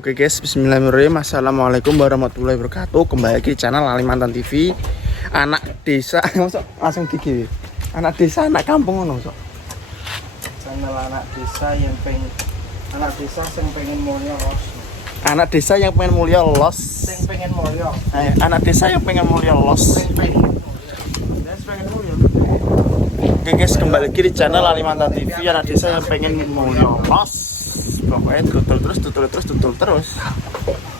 Oke guys, bismillahirrahmanirrahim. Assalamualaikum warahmatullahi wabarakatuh. Kembali lagi di channel Kalimantan TV. Anak desa, langsung gigi. Anak desa, anak kampung ngono, Sok. Channel anak desa yang pengen mulia los. Anak desa yang pengen mulia los. Sing pengen mulia. Anak desa yang pengen mulia los. Pengen mulia. Oke guys, kembali lagi di channel Kalimantan TV. Anak desa yang pengen mulia los. Pokoknya tutul terus.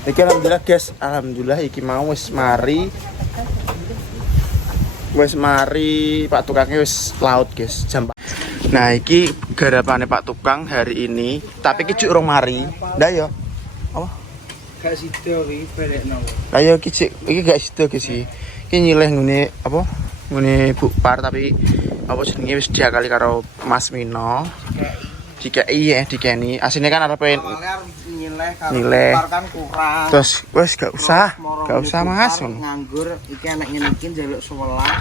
Iki alhamdulillah guys, alhamdulillah iki mau wis mari Pak tukangnya wis laut guys jam. Nah iki garapane Pak tukang hari ini, tapi iki juk urung mari. Ndak yo. Apa? Gak sida iki balekno. Lah yo iki gak sida guys iki. Iki nyileh ngene apa? Ngene bukpar tapi apa jenenge wis diakali karo Mas Mino. Dikeni aslinya kan arepe nilai kan kurang. Terus wes gak usah Mas. Nganggur iki anak ngene iki njaluk 11.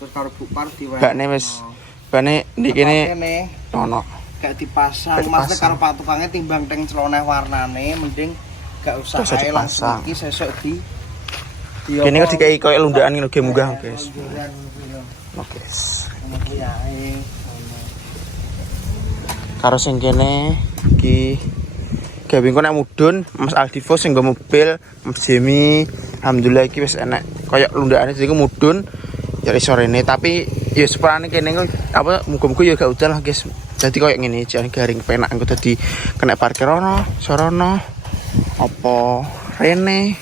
Terus karo bukpar diwenehi. Gak ne wis bane ndek kene ono. Gak dipasang. Mas karo Pak tukangnya timbang teng celana warnane mending gak usah ae langsung iki sesuk di kene kok dikai koyo lundaan ngono ge munggah guys. Oke. Karo sing kene iki gawe engko nek mudhun Mas Aldivo sing nggo mobil, Mas Jemi alhamdulillah iki wis enak koyo lundakane jadi mudhun ya iso rene tapi ya sepurane kene apa muga-muga ya gak udan lah guys. Jadi koyo ngene jan garing penak engko dadi kena parkir ono, sorono apa rene.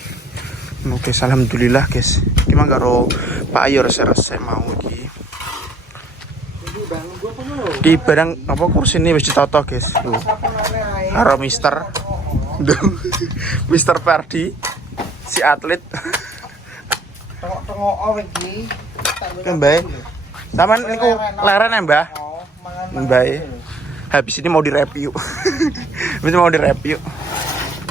Oke, alhamdulillah guys. Iki mah karo Pak Ayu rese-rese mau iki. Di barang apa kursi ini wis ditata guys. Karo Mister Perdi si atlet. Tengok iki. Mbah. Sampeyan niku leren ya, Mbah? Mbah. Habis ini mau direview. Habis mau direview.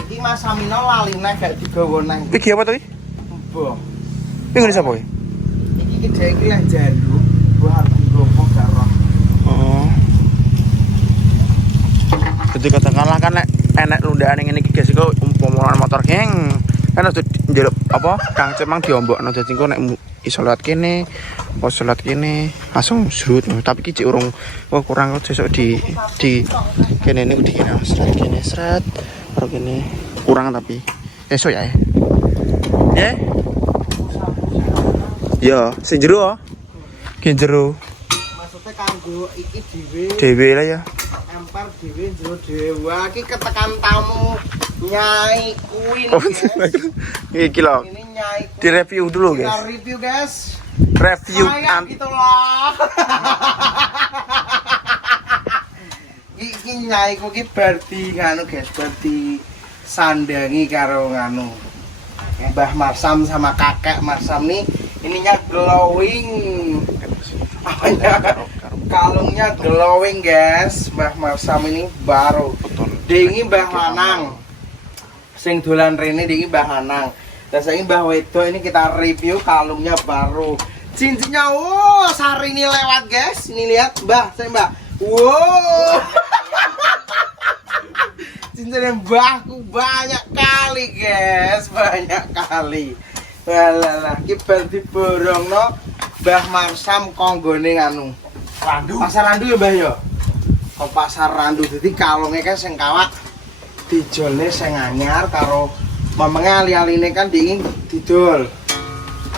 Iki Mas Amino laline gak digawa nang. Iki apa to iki? Mbah. Iki ngene sapa iki? Iki dhek iki lah jaluk. Gua arep nggopo gak roh. Oh. Jadi katakanlah kan enek lundaan ngene iki guys iku umpama motor geng kan harus njaluk apa Kang Cemang diombokno dadi engko nek iso lewat kene, pas lewat kene langsung srut tapi iki cek urung kurang sesuk di kene niku di kene seret karo kene kurang tapi esuk ya. Ya. Ya, sing jero. Ki jero. Maksudnya kanggo iki dhewe lah ya. Empar dhewe jero dhewe. Wah, iki ketekan tamu Nyai Queen. Oh, iki lho. Ini Nyai Queen. Di review dulu, guys. Kita review, guys. Review gitu loh. Iki Nyai ku iki berarti nganu, guys, berarti sandangi karo nganu. Mbah Marsam sama kakek Marsam nih ininya glowing. Apanya? Kalungnya glowing guys. Mbah Marsam ini baru. Dingi Mbah Lanang. Sing dolan rene dingi Mbah Lanang. Dan saiki Mbah Wedo ini kita review kalungnya baru. Cincinnya sehari ini lewat guys. Ini lihat Mbah, saya Mbah. Wow. Cincin mbahku banyak kali guys, banyak kali. Walah, kibal diborong no Mbah Marsam konggone nganu. Randu. Pasar Randu ya Mbah ya. Kok pasar Randu jadi kalungnya kan sing kawak dijolne sing anyar karo mamenge ali-aline kan diingin didol.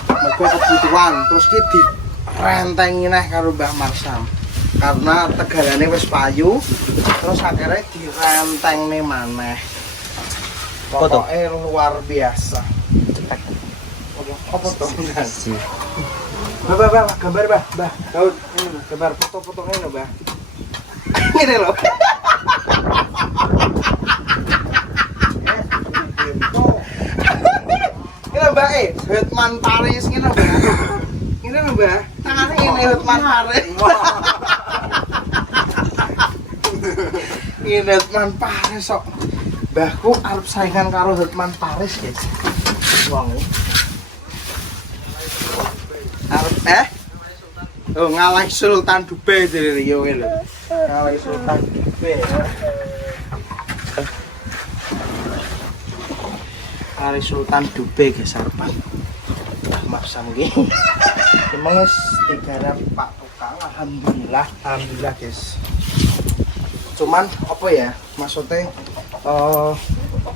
Mergo kebutuhan terus ki direntengi neh karo Mbah Marsam. Karena tegalane wis payu terus akhirnya direnteng nih maneh. Pokoknya luar biasa. Apa tuh? Bah, gambar bah, Daud, ini gambar foto-fotonya loh bah. Ini loh. Ini loh bah, Hotman Paris ini loh bah. Ini loh bah, tangannya ini Hotman Paris. Ini Hotman Paris sok. Mbahku arep saingan karo Hotman Paris guys. Wong iki. Arep oh ngalahi Sultan Dubai jadi yo lho. Ngalahi Sultan Dubai. Sari Sultan Dubai guys arepan. Marsam iki. Emang wis digarap Pak Tukang, alhamdulillah guys. Cuman apa ya? Maksudnya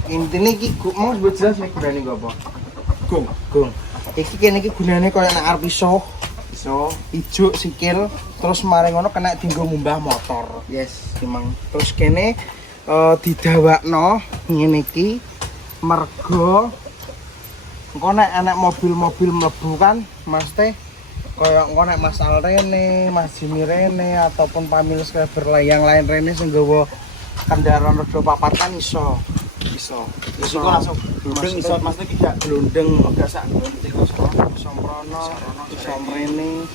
intine iki mau jelas nek gunane nggo apa? Gung. Iki kene iki gunane koyo nek arep iso ijo sikil terus mari ngono kena dienggo ngumbah motor. Yes, memang. Terus kene didawakno ngene iki mergo engko nek ana mobil-mobil mlebu kan mesti koyo engko nek Mas Al rene, Mas Jimmy rene ataupun pamil subscriber yang lain rene sing nggawa kendaraan roda papat kan iso langsung glundeng iso maksudnya tidak glundeng enggak sak glundeng iso mrono iso mrene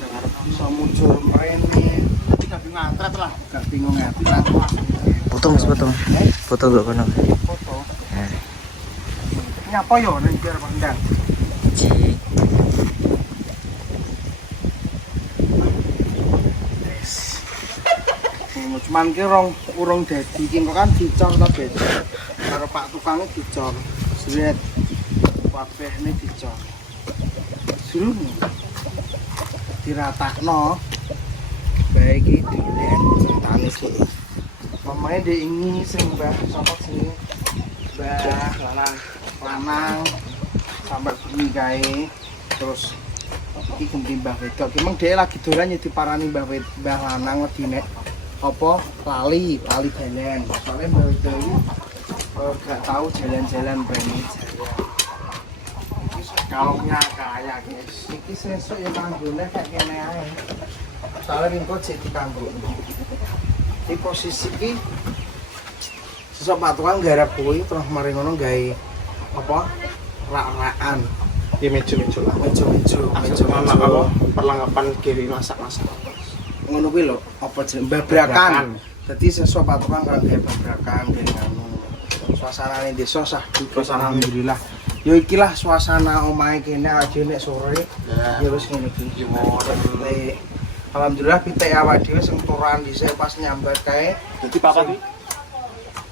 iso mujur mrene dadi gak bingung ngantret lah gak bingung ngantret foto gak kono foto nyapa yo ning biar pandang cuman ki urung dadi iki kan dicor ta guys karo Pak Tukangnya dicor sret kabehne dicor suruh diratakno bae iki dilen ceritane sih mamane dhek ini sing Mbah sapa sini Mbah lanang sampai bengi kae terus iki ganti Mbah wedok emang dhek lagi dolan nyedi parani Mbah lanang wedine apa lali jalan soalnya Mbak Wido ini gak tahu jalan-jalan pengen jaya kalungnya kaya guys ini sesuk ya kanggone kayak kene ae soalnya ringko cek dikanggo di posisi ini sesuk Pak Tukang garap kuwi terus mari ngono gawe apa rak-rakan di meja-meja lah meja apa perlengkapan kiri masak-masak ngono kuwi lho apa jeneng babrakan. Dadi sesuk Pak Tukang karo gawe babrakan anu. Suasanane desa sah alhamdulillah. Ya ikilah suasana omahe kene aja nek sore. Ya wis ngene iki. Alhamdulillah pitik awak dhewe sing turan dhisik pas nyambat kae. Dadi papa iki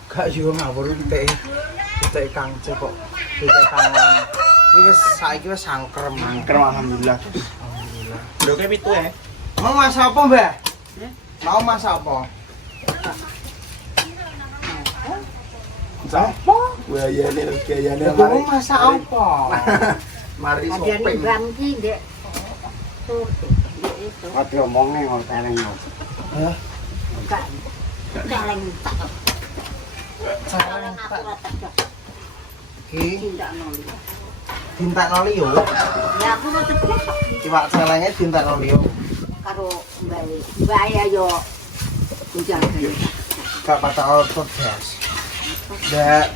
gak yo ngawur pitik kang kok. Pitik kangen. Iki wis saiki wis sangkrem alhamdulillah. Alhamdulillah. Ndoke pitu ya. Mau masak apa, Mbak? Mau masak apa? Apa? Gayane Mau masak apa? Mari Adian sopeng. Bram ki Dek. Tuh, itu. Ati omongne kok teleng. Hah? Enggak. Celeng tak. Celeng Aku tak. rata dak. Ki Tindak nol. dintakno liyo. Ya aku rata dak. Iwak celenge dintakno liyo. Karo Mbak yo ujar Gak patah otot, Guys. Ndak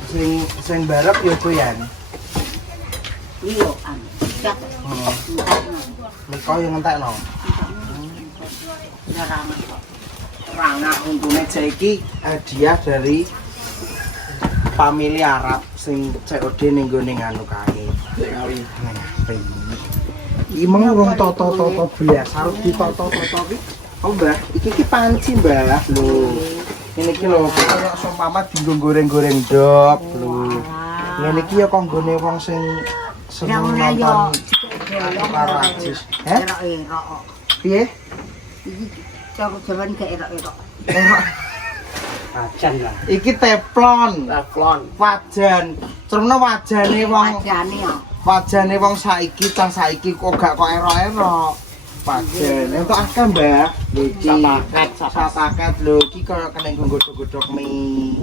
sing barep yo doyan. Iya an. Dak. Miko yo ngentekno. Jarang. Rangak untune iki hadiah dari famili Arab sing COD ning gone anu kae. Kawi. Iki mung urung toto-toto biasa harus ditoto-toto iki. Oh, Mbah, iki panci, Mbah. Lho. Ngene iki lho, kaya seumpama dienggo goreng-goreng dop, lho. Ngene iki ya konggone wong sing seneng nonton karo Ajis. Heh? Erok. Piye? Iki cara jalan ke erok. Ajan lah. Iki teflon. Wajan. Cermene wajane wong Wajane yo. wajane wong saiki tang saiki kok gak kok erok-erok. Wajan. Entuk akeh, Mbah. Lho iki sataket lho iki kaya kena nggodhog-godhog mie.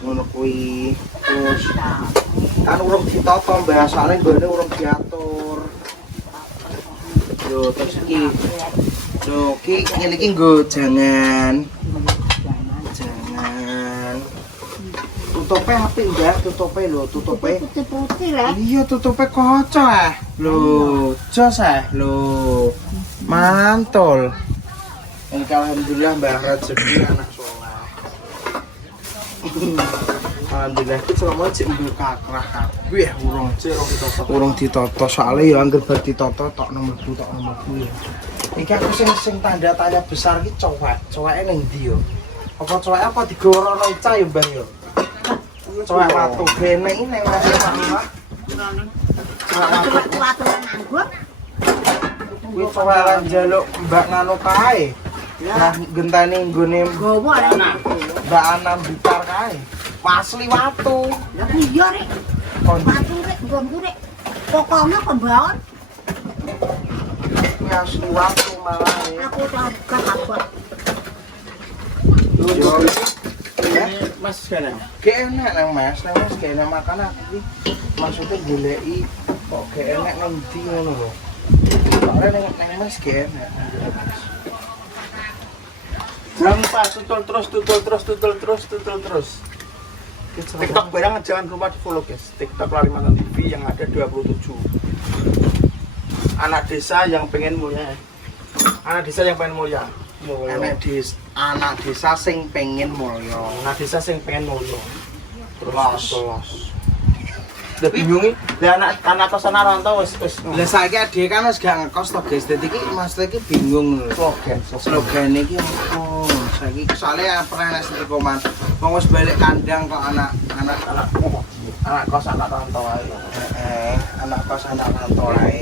Ngono kuwi. Terus kan urung ditata, Mbah, soalnya nggone urung diatur. Lho terus iki. Lho iki ngene iki nggo jangan. Tutupe apik Mbak, tutupe lho, tutupe. Putih lah. Iya, tutupe kaca lho, jos lho. Mantul. Ini alhamdulillah Mbak rezeki anak soleh. Alhamdulillah iki selama cek mbok kakrah kabeh urung ditata. Soale ya anggere bar ditata tok nomor 2 tok nomor 2 ya. Iki aku sing tanda tanya besar iki cowek. Coweke ning ndi yo? Apa cowek apa digorono Ica ya, Mbah yo? Cowek watu bene iki nang Mas. Aturan anggur. Kuwi sowalan njaluk Mbak Nano kae. Nah, gentane nggone Gowo ana. Mbak Anam Bitar kae. Asli watu. Lah iya rek. Watu rek nggonku rek. Pokoknya kembaon. Kuwi asli watu malah. Aku tak kabeh. Mas kana. Gak enak nang Mas, nang Mas gak enak makan aku iki. Maksudnya goleki kok gak enak nang ndi ngono lho. Ora nang Mas gak enak. Jangan Pak, tutul terus. TikTok barang jangan lupa di follow guys. TikTok Kalimantan TV yang ada 27. Anak desa yang pengen mulia. Anak desa yang pengen mulia. Anak desa sing pengen mulya. Anak desa yang pengen mulia. Terus. Udah bingung lah anak kosan rantau wis. Lah saiki adhe kan wis gak ngekos to guys. Dadi iki Mas iki bingung lho. Slogan iki opo? Saiki soalnya pernah nek koman. Wong wis balik kandang kok anak kos anak rantau ae. Anak kos anak rantau ae.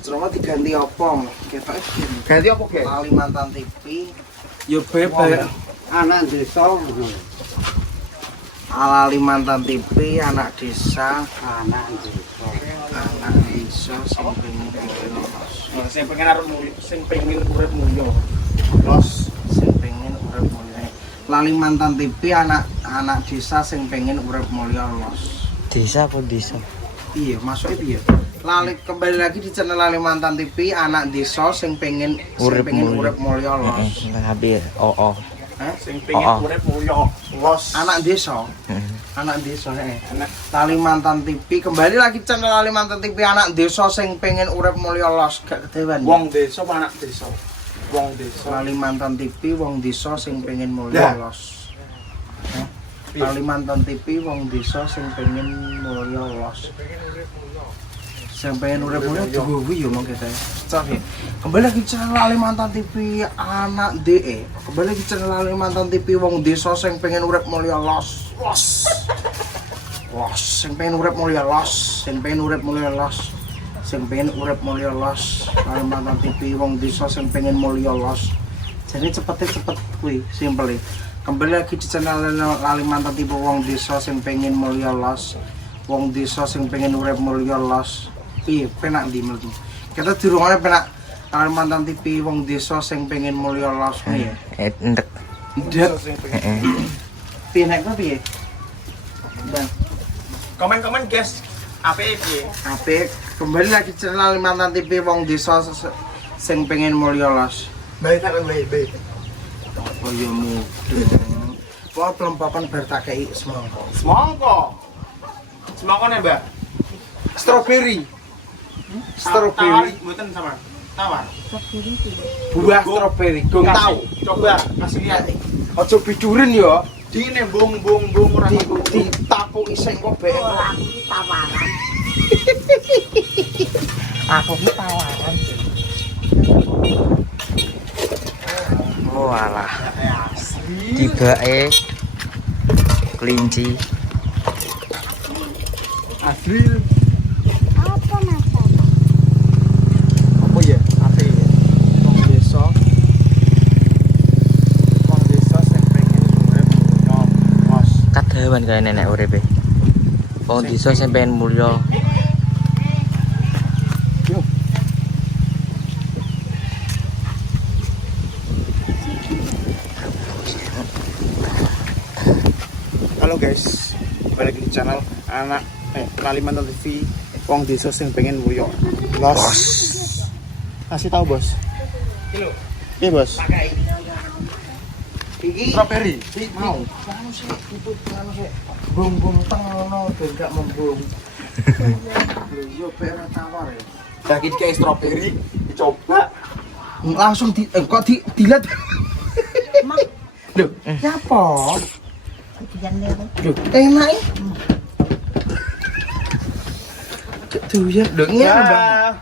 Selama diganti opo? Ketoke Ganti apa, Guys? Kalimantan TV. Yo bebas anak desa Kalimantan TV anak desa anak desa sing pengen Sing pengen arep mulia, sing pengen urip mulia. Los sing pengen urip mulya. Kalimantan TV anak desa sing pengen urip mulya los. Desa apa desa? Iya, masuk piye? Kembali lagi di channel Kalimantan TV anak desa sing pengen urip mulya los. Habis sing pengen urip mulia. Los Anak desa. Anak desa Kalimantan TV kembali lagi channel Kalimantan TV anak desa sing pengen urip mulya los gak kedewan. Wong desa apa anak desa? Wong desa. Kalimantan TV wong desa sing pengen mulya los. Kalimantan TV wong desa sing pengen mulya los. Sing pengen urip mulya duwi yo mong kete. Kembali lagi channel Kalimantan TV anak DE. Kembali lagi channel Kalimantan TV wong desa sing pengen urip mulya los. Los sing pengen urip mulya los, sing pengen urip mulya los. Sing pengen urip mulya los. Kalimantan TV wong desa sing pengen mulya los. Jadi cepet kuwi, simple. Kembali lagi di channel Kalimantan TV wong desa sing pengen mulya los. Wong desa sing pengen urip mulya los. Piye penak ndi mlebu. Kita dirungane penak Kalimantan TV wong desa sing pengen mulya los piye. Ndek. Ndek. Piye nek piye? Dan Komen guys. Apik piye? apik kembali lagi channel Kalimantan TV wong desa sing pengen mulya los. Baik tak baik. Oh ya mu. Kok pelompakan bar tak kei semangka. Semangka nih, Mbak. Strawberry. Tawar Strawberry. mboten sama. Tawar. Buah strawberry. Gong tau. Coba kasih lihat. Aja bidurin ya. Dine bung ora Ditapuki sing kok bae. Ora aku iki tawaran. Aku ki tawaran. Oh alah. Tibake kelinci. asli. Apa masalah? Apa ya? Apik ya. Wong desa sing pengen urip mulya. Mas. Kadawan kaya nenek uripe. Wong desa sing pengen mulya. Halo guys, balik di channel Kalimantan TV. Wong desa sing pengen mulya. Bos. Kasih tahu bos. Kilo. Iya bos. Iki Strawberry. mau. Anu sih, itu anu sih. Bung-bung tengono ben gak membung. Lho yo bae ora tawar ya. Lagi kayak strawberry dicoba. Langsung kok dilihat. Lho, nyapa? Jangan lewat. Lho, enak. Tuh ya, lho ngene, Bang.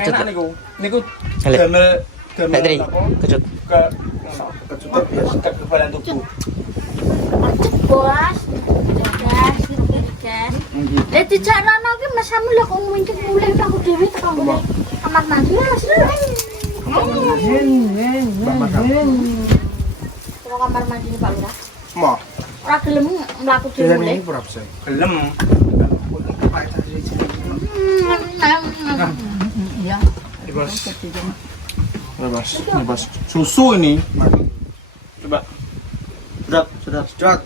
Enak niku. Niku Halo. gamel Nek Tri, apa? kecut. Kecutan biasa kekebalan tubuh. Bos, gas, gas. Lah dijarano ki mesamu lho kok muncul mulai aku dhewe teko ngene. Kamar mandi wis. Kok kamar mandi Pak Lurah? Mau. Ora gelem mlaku dhewe Jalan mulai. ini berapa sih? Gelem. Ya. Ini bos. Ini bos. Ini bos. Susu ini. Coba. Sedot, sedot, sedot.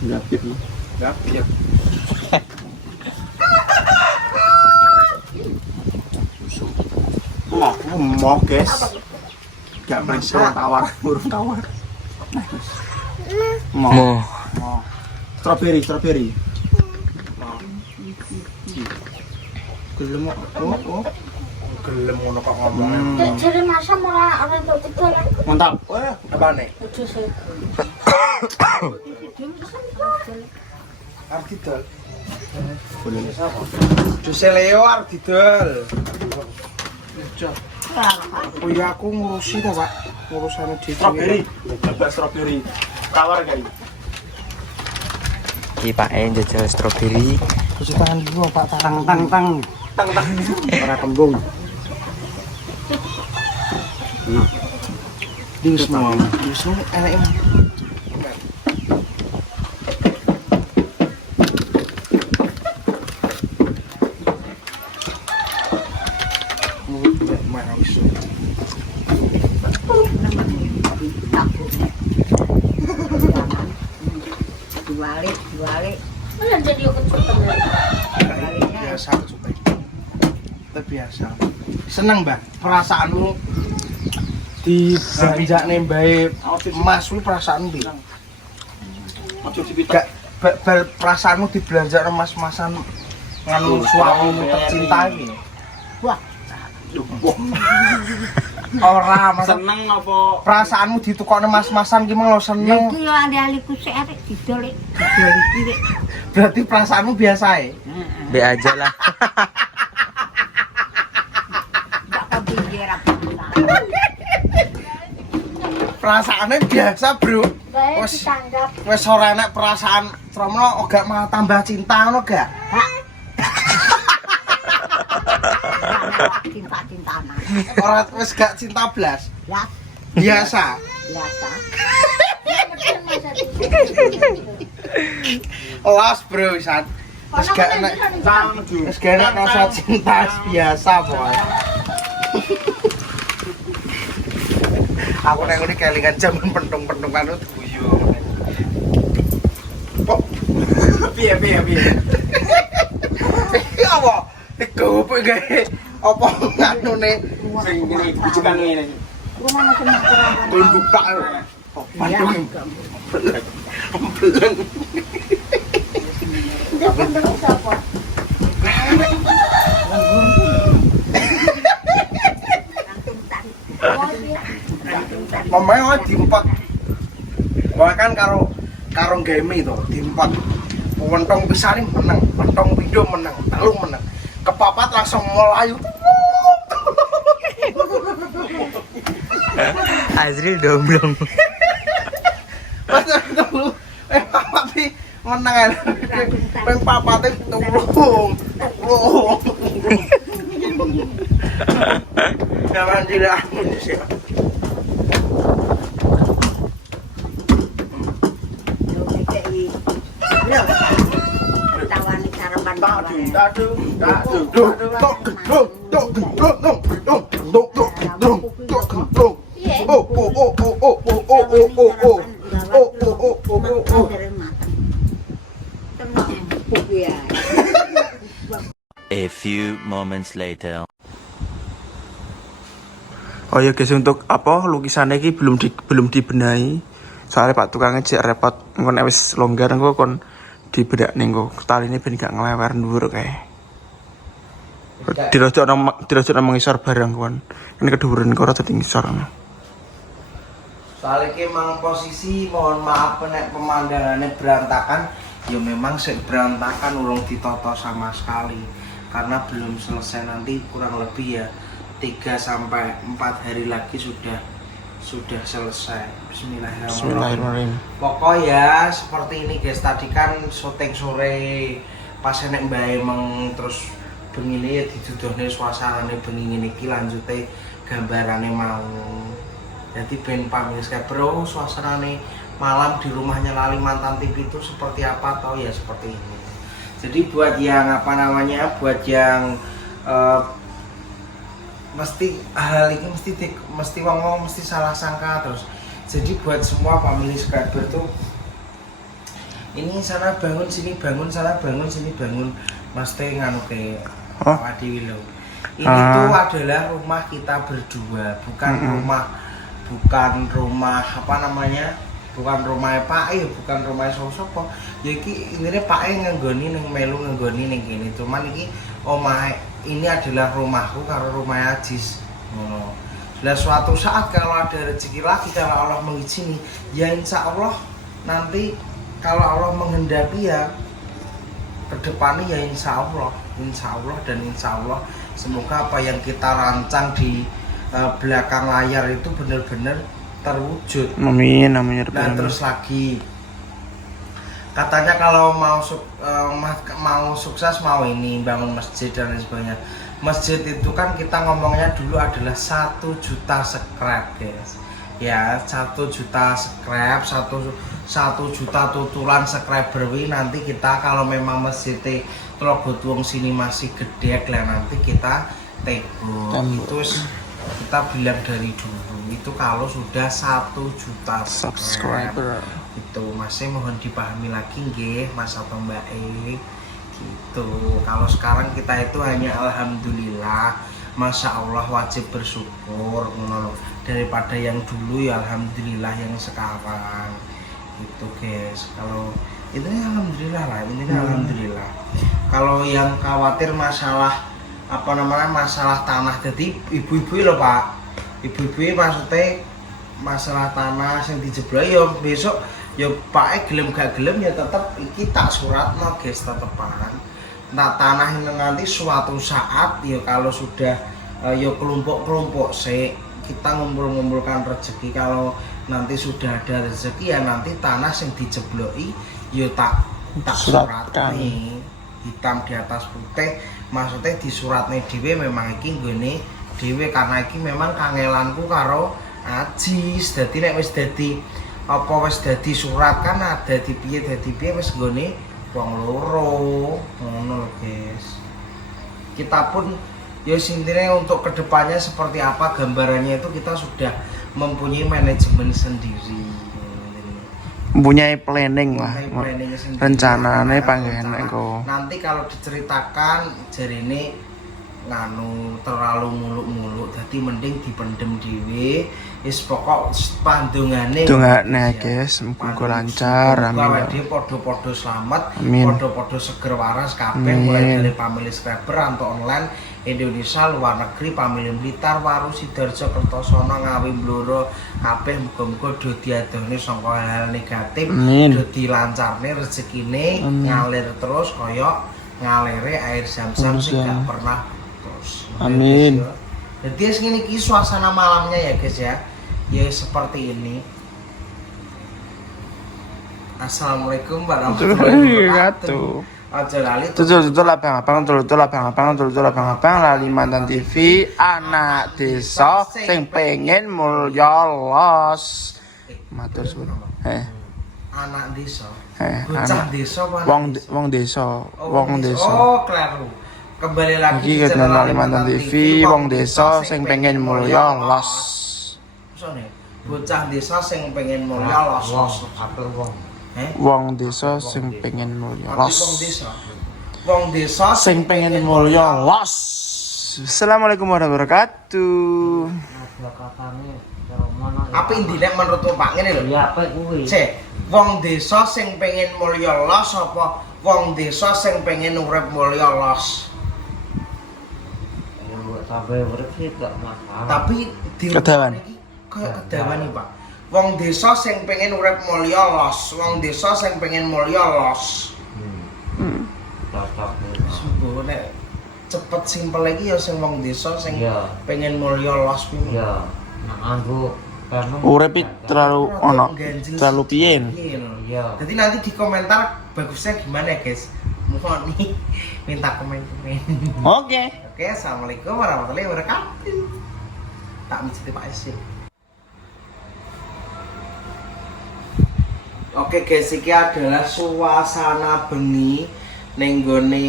Gapip. Gapip. Susu. Mau guys. Gak berisa tawar, burung tawar. Mo. Strawberry, strawberry. Gelem kok. Oh. Gelem ngono kok ngomong. Jare masam ora entuk tidur. Mantap. Wah, apane? Ojo sih. Artidol. Boleh sapa? Jose Leo Artidol. Oh iya aku ngurusi ta, Pak. Ngurusane di strawberry. Coba strawberry. Tawar kali. Iki Pak E njajal stroberi. Cuci tangan dulu, Pak. Tang tang tang. Tang. Ora kembung. Di semua. Di semua enak ini. Diwalik, diwalik. Mana jadi yo kecepatan. Biasa coba. Itu biasa. Seneng, Mbak. Perasaanmu di belanjakne mbae Mas kuwi perasaan piye? Ojo dipitak. Bal perasaanmu di belanjakne mas-masan nganu suamimu tercinta iki. Wah. Ora, Mas. Seneng apa? Perasaanmu ditukokne mas-masan ki meng lo seneng. Iki yo ali-aliku sik arek didol iki rek. Berarti perasaanmu biasa ya? Be aja lah. Ndak kok pinggir apa. Perasaannya biasa, Bro. Bae Wes ditanggap. wes ora enek perasaan tromno gak malah tambah cinta ngono gak? Cinta-cintaan. Ora wes gak cinta blas. Ya, Biasa. biasa. Awas, Bro, wisan. Wes gak enek wes gak enek rasa cinta biasa, boy. Aku nang ngene kelingan jaman pentung-pentung anu guyu. Kok piye. Apa? Digopo gawe apa nganune sing ngene bujukan ngene. Rumah macam kurang. Belum buka. Pantung. Belum. Dia penting siapa? Mamanya diempot. Wah kan karo game itu diempot. Wentong pisane menang, wentong pindho menang, telu menang. Kepapat langsung melayu. Azril domblong. Pas telu papat iki menang. Ping papate tulung. Jangan tidak sih. Tawani sarapan A few moments later. Oh ya guys, untuk apa lukisannya ini belum dibenahi. Soalnya Pak tukangnya cek repot. Engko nek wis longgar engko kon dibedak ning engko taline ben gak ngelewer dhuwur kae. Dirojokno mengisor barang kon. Ini keduren kok ora dadi ngisor. Soalnya ki emang posisi mohon maaf nek pemandangannya berantakan, ya memang sik berantakan urung ditata sama sekali. Karena belum selesai, nanti kurang lebih ya 3 sampai 4 hari lagi sudah sudah selesai. Bismillahirrahmanirrahim. Bismillahirrahmanirrahim. Pokok ya seperti ini guys. Tadi kan syuting sore pas enek Mbak Emeng terus bengi ya diduduhne suasanane bengi ngene iki lanjute gambarane mau. Jadi ben pamirsa bro suasanane malam di rumahnya Lali Mantan TV itu seperti apa atau ya seperti ini. Jadi buat yang apa namanya, buat yang mesti hal ini mesti ngomong mesti salah sangka terus. Jadi buat semua family subscriber tuh ini sana bangun sini bangun, sana bangun sini bangun, mesti nganu ke Pak Dewi lo. Ini tuh adalah rumah kita berdua, bukan rumah apa namanya, bukan rumah Pak bukan rumah sapa. Ya iki intine Pak nganggoni ning melu nganggoni ning kene. Cuman iki omah ini adalah rumahku karo rumah Ajis. Ngono. Lah suatu saat kalau ada rezeki lagi, kalau Allah mengizini, ya insya Allah nanti kalau Allah menghendaki ya kedepannya ya insya Allah dan insya Allah semoga apa yang kita rancang di belakang layar itu benar-benar terwujud. Amin, amin. Nah terus lagi katanya kalau mau sukses mau ini bangun masjid dan lain sebagainya. Masjid itu kan kita ngomongnya dulu adalah 1 juta subscribe guys. Ya 1 juta subscribe, 1 juta tutulan subscriber nanti kita kalau memang masjidnya Tlogo Tuwung sini masih gede lah nanti kita tembok. Itu kita bilang dari dulu itu kalau sudah 1 juta subscriber itu masih mohon dipahami lagi nggih Mas atau Mbak gitu. Kalau sekarang kita itu hanya alhamdulillah, masya Allah wajib bersyukur daripada yang dulu ya alhamdulillah yang sekarang gitu guys. Kalau itu alhamdulillah lah, ini alhamdulillah. Kalau yang khawatir masalah apa namanya masalah tanah, jadi ibu-ibu loh Pak, ibu-ibu maksudnya masalah tanah yang dijeblok ya besok ya Pak gelem gak gelem ya tetap iki tak surat no guys tetepan. Nah tanah ini nanti suatu saat ya kalau sudah ya kelompok-kelompok kita ngumpulkan rezeki, kalau nanti sudah ada rezeki ya nanti tanah yang dijebloki ya tak surat nih hitam di atas putih, maksudnya di suratnya dhewe memang iki nggone dhewe karena iki memang kangelanku karo Ajis. Dadi nek wis dadi apa wis dadi surat kan ada di piye wis nggone wong loro ngono lho guys. Kita pun ya intinya untuk kedepannya seperti apa gambarannya itu kita sudah mempunyai manajemen sendiri, mempunyai planning lah, rencananya panggilan kok. Nanti kalau diceritakan jarine nganu terlalu muluk-muluk, jadi mending dipendem dhewe. Wis pokok pandungane dongane guys, muga lancar, amin. Awake padha-padha slamet, amin. Padha-padha seger waras kabeh mulai dari family subscriber antuk online Indonesia, luar negeri, pamilih Blitar, Waru, Sidoarjo, Kertosono, Ngawi, Blora, kabeh muga-muga do diadohne saka hal negatif, do dilancarne rezekine, ngalir terus kaya ngalire air zam-zam sing gak pernah terus. Amin. Jadi segini iki suasana malamnya ya guys ya. Ya seperti ini. Assalamualaikum warahmatullahi wabarakatuh. Aja lali tutul abang Lali Mantan TV, anak desa sing pengen mulya los. Matur suwun. Anak desa. Bocah desa wong desa. Oh, kleru. Kembali lagi di channel Lali Mantan TV, wong desa sing pengen mulya los. Bocah desa sing pengen mulya los. Wong desa sing pengen mulya los. Wong desa sing pengen mulya los. Assalamualaikum warahmatullahi wabarakatuh. Apa intine menurut Pak ngene lho? Ya apa kuwi? Wong desa sing pengen mulya los apa wong desa sing pengen urip mulya los? Sampai urip sih gak masalah. Tapi kedawan. Kayak kedawan nih Pak. Wong desa sing pengen urip mulya los, wong desa sing pengen mulya los. Sembuh nek cepet simpel lagi ya sing wong desa sing pengen mulya los kuwi. Ya. Nah, anggo urip terlalu ono terlalu piye. Iya. Jadi nanti di komentar bagusnya gimana ya guys. Mohon nih minta komen-komen. Oke. Oke, assalamualaikum warahmatullahi wabarakatuh. Tak menceti Pak Esi. Oke guys, iki adalah suasana bengi ning gone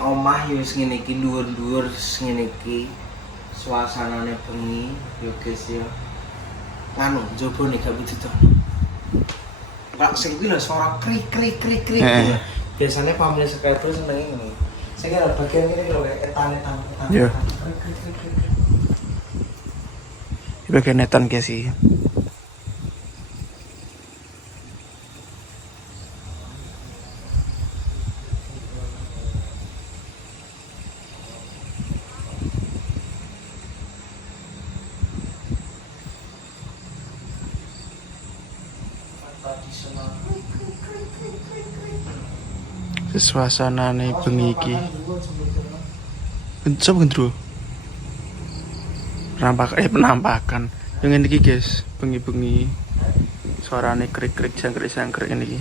omah yo ngene iki dhuwur-dhuwur ngene iki. Suasanane bengi yo guys ya. Nganu njaba nih gak begitu. Pak sing iki lho suara krik krik krik krik. Biasanya pamit subscriber seneng ini. Saya kira bagian ini lho kayak etan-etan. Iya. Bagian netan guys sih. Suasanane bengi iki. Coba gendro. Penampakan. Yang ini guys, bengi-bengi suarane krik-krik jangkrik-jangkrik ini.